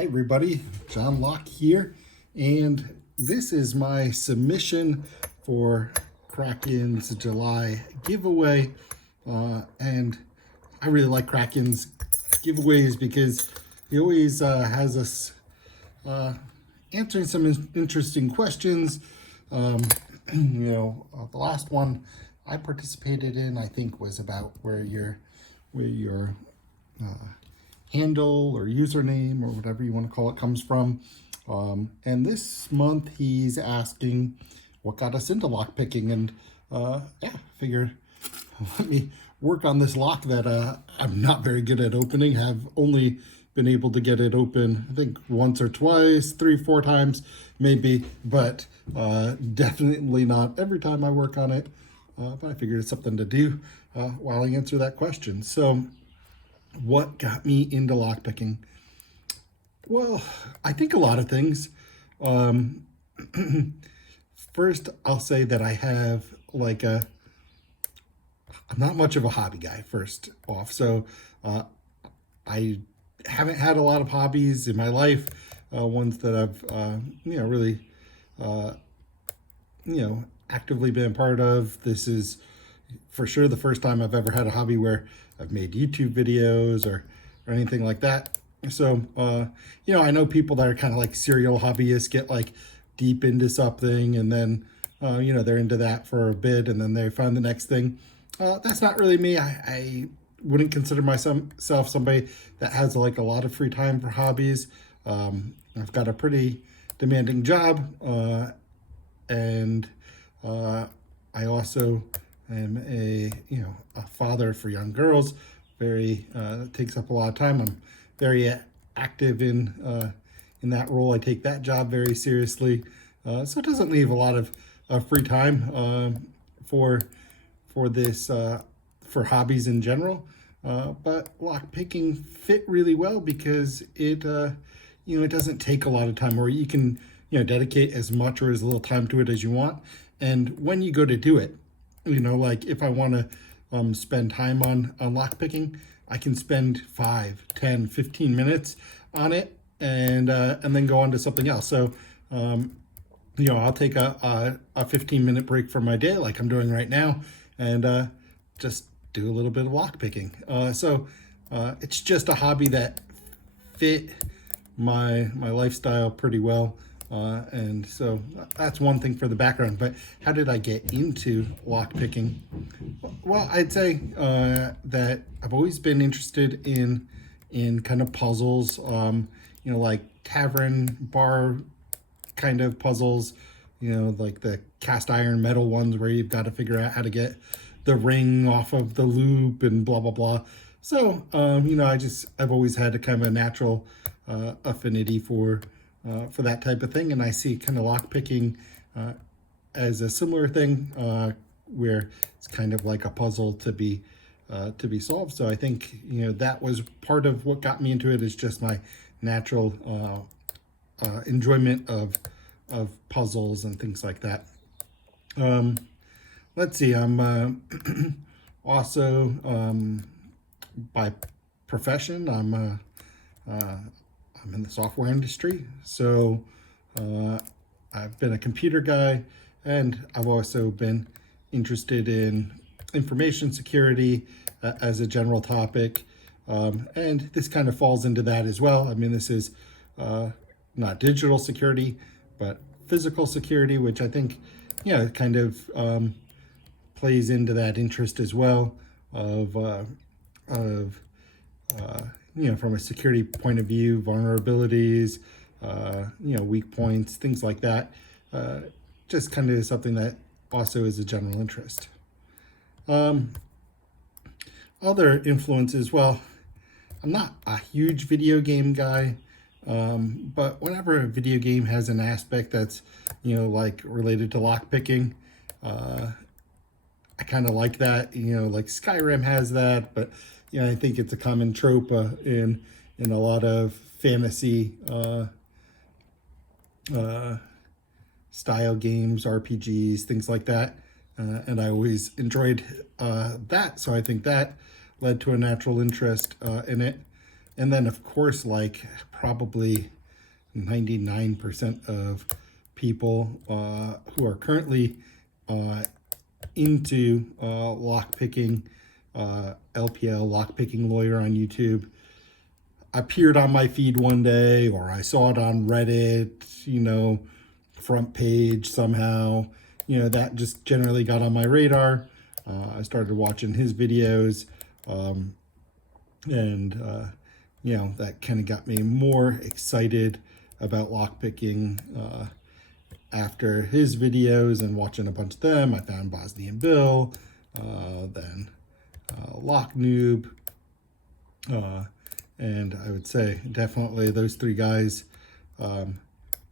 Hi everybody, John Locke here, and this is my submission for Kraken's July giveaway. And I really like Kraken's giveaways because he always has us answering some interesting questions. The last one I participated in, I think, was about where your handle or username or whatever you want to call it comes from. And this month he's asking what got us into lock picking, and figure let me work on this lock that I'm not very good at opening. Have only been able to get it open, I think, once or twice, 3-4 times maybe, but definitely not every time I work on it. But I figured it's something to do while I answer that question. So what got me into lockpicking? Well, I think a lot of things. First, I'll say that I have I'm not much of a hobby guy, first off. So I haven't had a lot of hobbies in my life, ones that I've, really, actively been a part of. This is for sure the first time I've ever had a hobby where I've made YouTube videos or anything like that. So, I know people that are kind of like serial hobbyists, get like deep into something, and then, they're into that for a bit and then they find the next thing. That's not really me. I wouldn't consider myself somebody that has like a lot of free time for hobbies. I've got a pretty demanding job, and I also am a father for young girls. Very it takes up a lot of time. I'm very active in that role. I take that job very seriously, so it doesn't leave a lot of free time for this for hobbies in general. But lock picking fit really well because it it doesn't take a lot of time, or you can dedicate as much or as little time to it as you want. And when you go to do it, like if I want to spend time on lock picking, I can spend 5, 10, 15 minutes on it, and then go on to something else. So I'll take a 15-minute break from my day, like I'm doing right now, and just do a little bit of lock picking. So it's just a hobby that fit my lifestyle pretty well. And so that's one thing for the background. But how did I get into lock picking? Well, I'd say that I've always been interested in kind of puzzles, like tavern bar kind of puzzles, like the cast iron metal ones where you've got to figure out how to get the ring off of the loop and blah, blah, blah. So, I've always had a kind of a natural affinity for that type of thing. And I see kind of lock picking as a similar thing, where it's kind of like a puzzle to be solved. So I think, that was part of what got me into it, is just my natural enjoyment of puzzles and things like that. Let's see, I'm also, by profession, I'm in the software industry. So I've been a computer guy, and I've also been interested in information security as a general topic. And this kind of falls into that as well. I mean, this is not digital security, but physical security, which I think, kind of plays into that interest as well of from a security point of view, vulnerabilities, weak points, things like that. Just kind of something that also is a general interest. Other influences, well, I'm not a huge video game guy, but whenever a video game has an aspect that's, like related to lock picking, I kind of like that. Like Skyrim has that, but I think it's a common trope in a lot of fantasy style games, RPGs, things like that. And I always enjoyed that, so I think that led to a natural interest in it. And then of course, like probably 99% of people who are currently into lockpicking, LPL, lockpicking lawyer on YouTube, appeared on my feed one day, or I saw it on Reddit, front page somehow. That just generally got on my radar. I started watching his videos, and that kind of got me more excited about lockpicking. After his videos and watching a bunch of them, I found Bosnian Bill, then Lock Noob, and I would say definitely those three guys,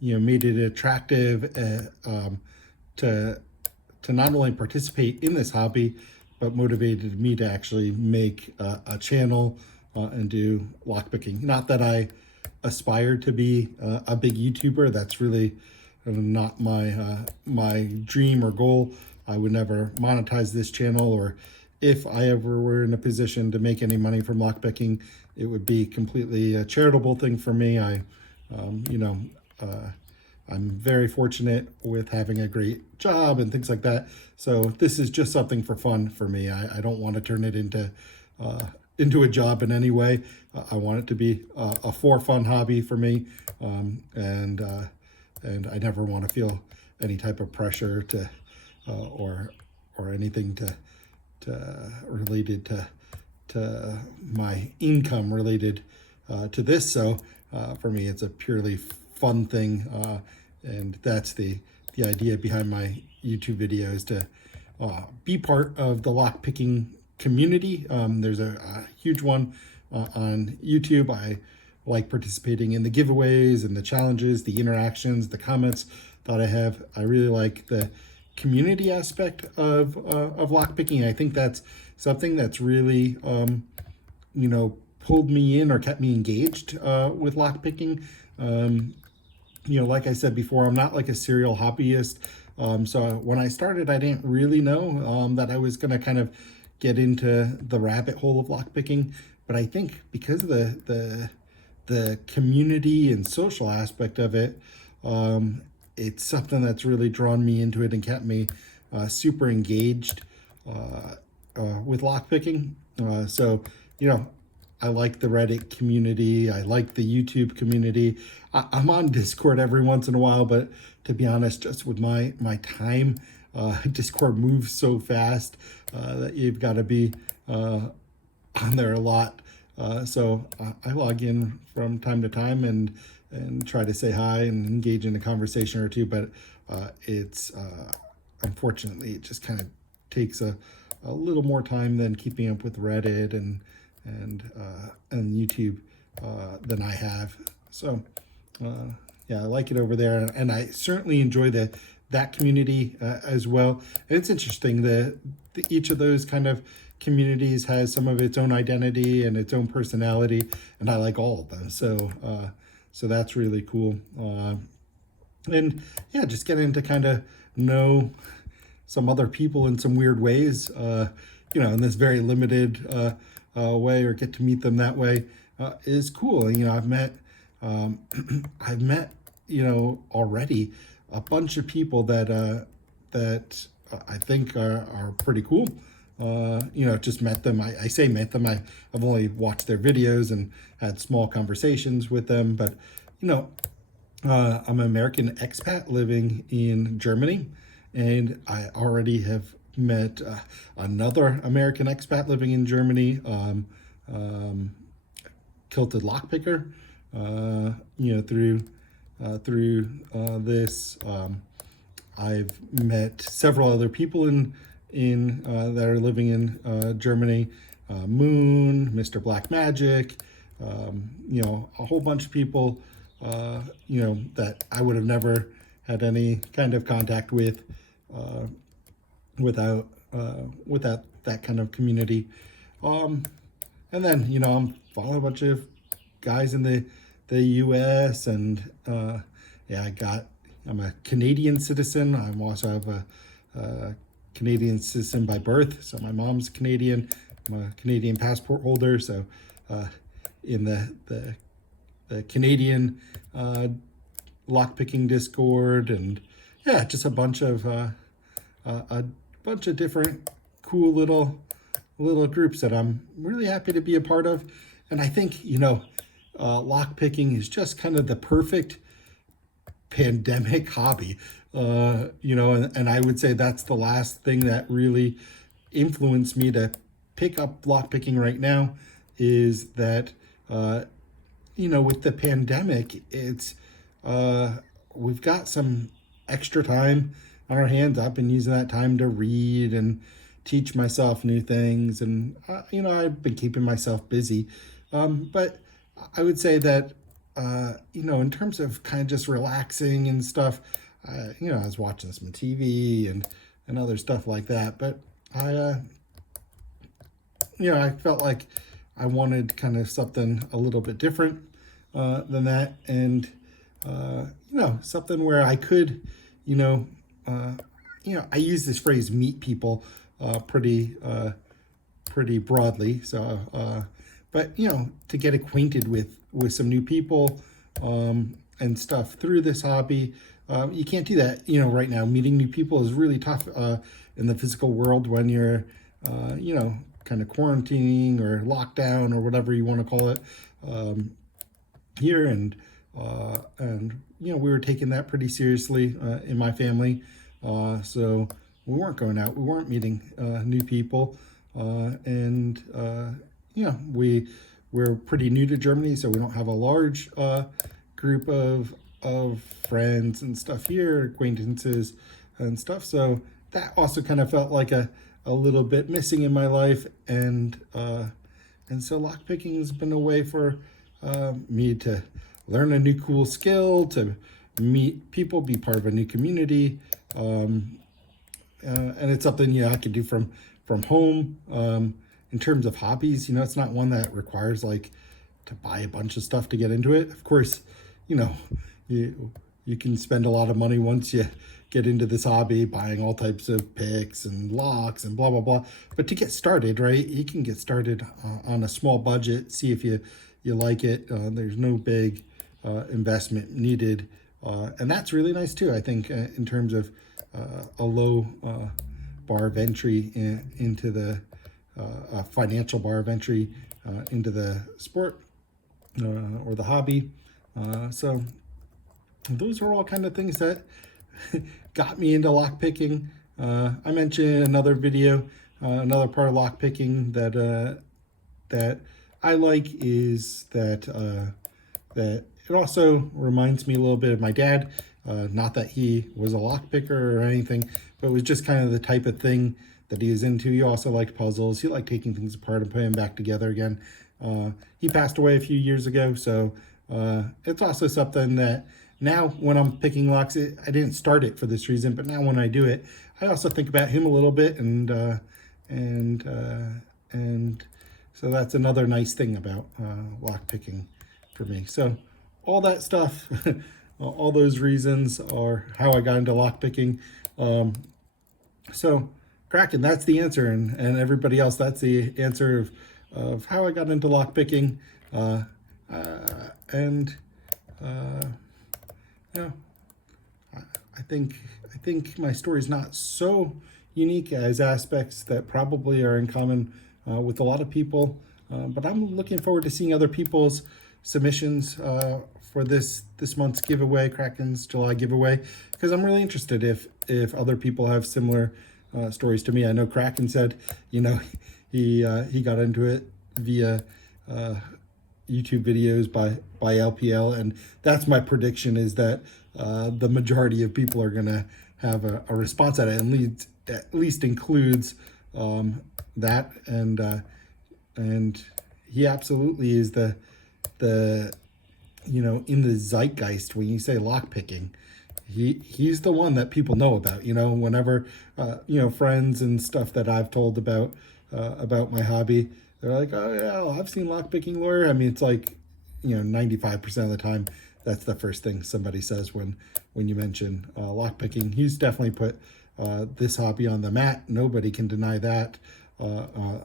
made it attractive to not only participate in this hobby, but motivated me to actually make a channel and do lockpicking. Not that I aspire to be a big YouTuber. That's really not my dream or goal. I would never monetize this channel, or if I ever were in a position to make any money from lockpicking, it would be completely a charitable thing for me. I'm very fortunate with having a great job and things like that. So this is just something for fun for me. I don't want to turn it into a job in any way. I want it to be a for fun hobby for me, and I never want to feel any type of pressure to or anything to related to my income related to this. So for me, it's a purely fun thing, and that's the idea behind my YouTube videos, to be part of the lockpicking community. There's a huge one on YouTube. I like participating in the giveaways and the challenges, the interactions, the comments that I have. I really like the community aspect of lockpicking. I think that's something that's really pulled me in or kept me engaged with lockpicking. Like I said before, I'm not like a serial hobbyist. So when I started, I didn't really know that I was going to kind of get into the rabbit hole of lockpicking. But I think because of the community and social aspect of it, it's something that's really drawn me into it and kept me super engaged with lockpicking. I like the Reddit community. I like the YouTube community. I'm on Discord every once in a while, but to be honest, just with my time, Discord moves so fast that you've got to be on there a lot. So I log in from time to time and try to say hi and engage in a conversation or two, but it's unfortunately, it just kind of takes a little more time than keeping up with Reddit and YouTube than I have. So I like it over there, and I certainly enjoy that community as well. And it's interesting that each of those kind of communities has some of its own identity and its own personality, and I like all of them. So that's really cool. And yeah, just getting to kind of know some other people in some weird ways, in this very limited way, or get to meet them that way, is cool. I've met already a bunch of people that I think are pretty cool. Just met them. I say met them. I've only watched their videos and had small conversations with them, but I'm an American expat living in Germany, and I already have met another American expat living in Germany, Kilted Lockpicker. Through this, I've met several other people in that are living in Germany. Moon, Mr. Black Magic, a whole bunch of people, that I would have never had any kind of contact with without that kind of community. And then, I'm following a bunch of guys in the U.S. and I'm a Canadian citizen. I also have a Canadian citizen by birth. So my mom's Canadian. I'm a Canadian passport holder. So, in the Canadian lockpicking Discord, and yeah, just a bunch of different cool little groups that I'm really happy to be a part of. And I think, lockpicking is just kind of the perfect pandemic hobby. And I would say that's the last thing that really influenced me to pick up lockpicking right now, is that, with the pandemic, it's, we've got some extra time on our hands. I've been using that time to read and teach myself new things. And, I've been keeping myself busy. But I would say that, in terms of kind of just relaxing and stuff, I was watching some TV and other stuff like that. But I felt like I wanted kind of something a little bit different than that. And, something where I could, I use this phrase meet people pretty broadly. So, but, to get acquainted with some new people and stuff through this hobby. You can't do that, right now. Meeting new people is really tough in the physical world when you're, kind of quarantining or lockdown or whatever you want to call it here. And we were taking that pretty seriously in my family. So we weren't going out. We weren't meeting new people. We're pretty new to Germany, so we don't have a large group of friends and stuff here, acquaintances and stuff. So that also kind of felt like a little bit missing in my life. And so lockpicking has been a way for me to learn a new cool skill, to meet people, be part of a new community. And it's something, I can do from home. In terms of hobbies, it's not one that requires like to buy a bunch of stuff to get into it. Of course, you can spend a lot of money once you get into this hobby, buying all types of picks and locks and blah, blah, blah. But to get started, right, you can get started on a small budget, see if you like it. There's no big investment needed. And that's really nice too, I think, in terms of a low bar of entry into the a financial bar of entry into the sport or the hobby. So those are all kind of things that got me into lockpicking. I mentioned in another video, another part of lockpicking that I like is that it also reminds me a little bit of my dad. Not that he was a lockpicker or anything, but it was just kind of the type of thing that he was into. He also liked puzzles. He liked taking things apart and putting them back together again. He passed away a few years ago, so it's also something that now when I'm picking locks, I didn't start it for this reason, but now when I do it, I also think about him a little bit, and so that's another nice thing about lock picking for me. So all that stuff, all those reasons are how I got into lock picking. So Kraken, that's the answer, and everybody else, that's the answer of how I got into lock picking. I think my story is not so unique as aspects that probably are in common with a lot of people, but I'm looking forward to seeing other people's submissions for this month's giveaway, Kraken's July giveaway, because I'm really interested if other people have similar stories to me. I know Kraken said, he got into it via YouTube videos by LPL, and that's my prediction, is that the majority of people are gonna have a response at it, and at least includes that, and he absolutely is the in the zeitgeist when you say lockpicking. He's the one that people know about. Whenever friends and stuff that I've told about my hobby, they're like, oh yeah, I've seen Lockpicking Lawyer. I mean, it's like 95% of the time that's the first thing somebody says when you mention lockpicking. He's definitely put this hobby on the map. Nobody can deny that. And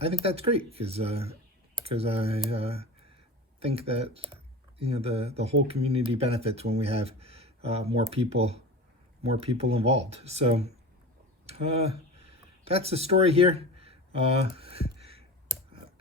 I think that's great because I think that the whole community benefits when we have more people involved. So that's the story here. In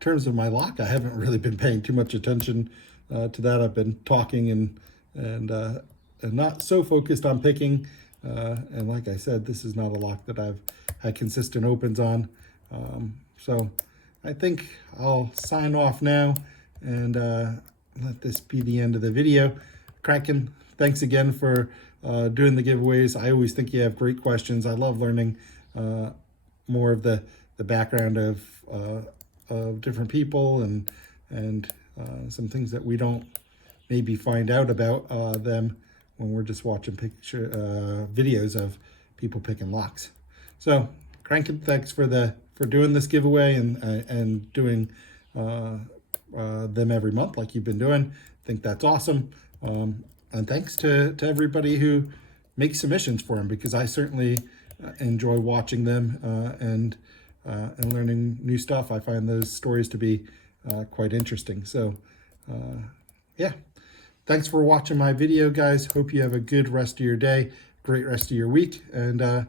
terms of my lock, I haven't really been paying too much attention to that. I've been talking and not so focused on picking. And like I said, this is not a lock that I've had consistent opens on. So I think I'll sign off now and let this be the end of the video. Kraken, thanks again for doing the giveaways. I always think you have great questions. I love learning more of the background of different people and some things that we don't maybe find out about them when we're just watching videos of people picking locks. So Kraken, thanks for doing this giveaway and doing them every month like you've been doing. I think that's awesome. And thanks to everybody who makes submissions for them, because I certainly enjoy watching them and learning new stuff. I find those stories to be quite interesting. So yeah, thanks for watching my video, guys. Hope you have a good rest of your day, great rest of your week, and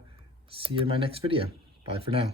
see you in my next video. Bye for now.